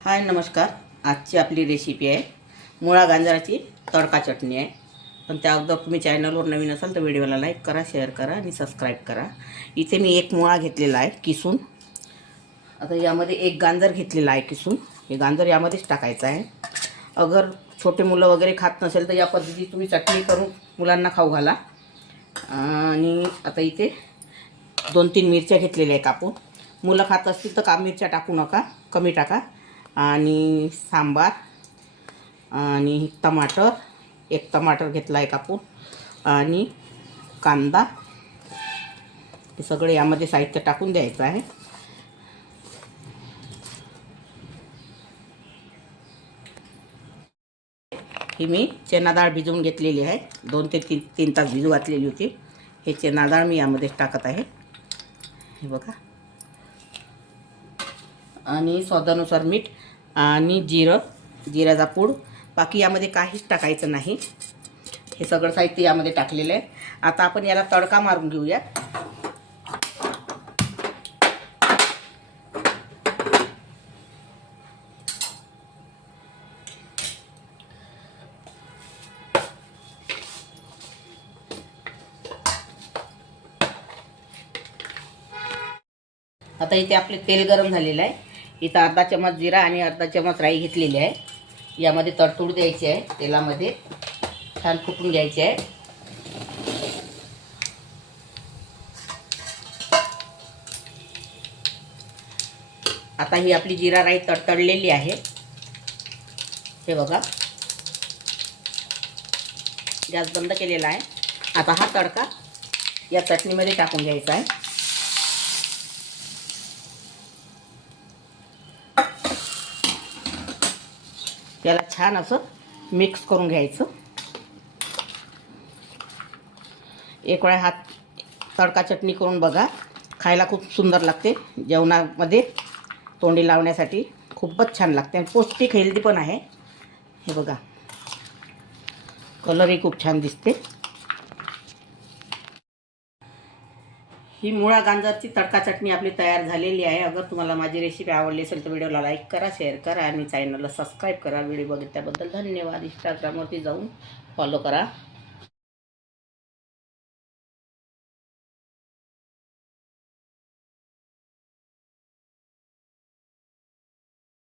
हाय नमस्कार. आजची आपली रेसिपी आहे मुळा गाजराची तडका चटणी आहे. पण त्या अगोदर तुम्ही चॅनलवर नवीन असाल तर व्हिडिओला लाईक करा, शेअर करा आणि सबस्क्राईब करा. इथे मी एक मुळा घेतलेला आहे किसून. आता यामध्ये एक गाजर घेतलेला आहे किसून. हे गाजर यामध्येच टाकायचं आहे. अगर छोटे मुलं वगैरे खात नसेल तर या पद्धती तुम्ही चटणी करून मुलांना खाऊ घाला. आणि आता इथे 2-3 मिरच्या घेतलेल्या आहे कापून. मुलं खात असतील तर मिरच्या टाकू नका, कमी टाका. आणि सांबार आणि टमाटर, एक टमाटर घेतला आहे कापून आणि कांदा. हे सगळे यामध्ये साहित्य टाकून द्यायचं आहे. ही मी चना डाळ भिजवून घेतलेली आहे. 2 ते 3 तास भिजू घातलेली होती. हे चना डाळ मी यामध्ये टाकत आहे. हे बघा. आणि स्वादानुसार मीठ आणि जिऱ्याचा पूड. बाकी यामध्ये काहीच टाकायचं नाही. हे सगळं साहित्य यामध्ये टाकलेलं आहे. आता आपण याला तडका मारून घेऊया. आता इथे आपले तेल गरम झालेलं आहे. इथं अर्धा चमच जिरा आणि अर्धा चमच राई घेतलेली आहे. यामध्ये तडतूड द्यायची आहे. तेलामध्ये छान फुटून घ्यायची आहे. आता ही आपली जिरा राई तडतडलेली आहे. हे बघा. गॅस बंद केलेला आहे. आता हा तडका या चटणीमध्ये टाकून घ्यायचा आहे. याला छान असं मिक्स करून घ्यायचं. एक वेळा हा तडका चटणी करून बघा. खायला खूप सुंदर लागते. जेवणामध्ये तोंडी लावण्यासाठी खूपच छान लागते आणि पौष्टिक हेल्दी पण आहे. हे बघा. कलरही खूप छान दिसते. ही मुळा गाजराची तडका चटणी आपली तयार झालेली आहे. अगर तुम्हाला माझी रेसिपी आवडली असेल तर व्हिडिओला लाईक करा, शेअर करा आणि चॅनलला सबस्क्राईब करा. व्हिडिओ बघितल्याबद्दल धन्यवाद. इंस्टाग्रामवरती जाऊन फॉलो करा.